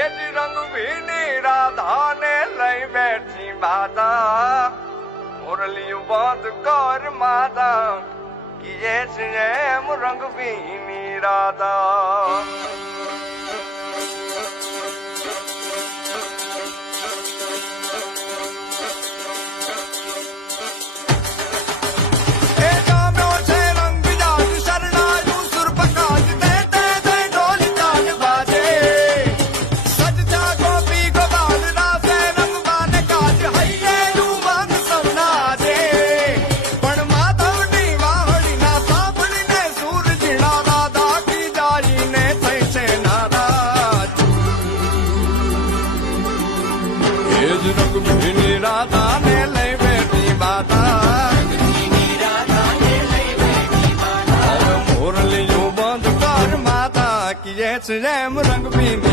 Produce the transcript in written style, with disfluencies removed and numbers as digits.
रंग भीनी राधा ने लई बैठी बाधा मुरलियों बंद कर माता किए रंग भीनी राधा। रंग भीनी राधा ने लई बैठी बाधा मुरलियों बंद कर माता किए रंग भीनी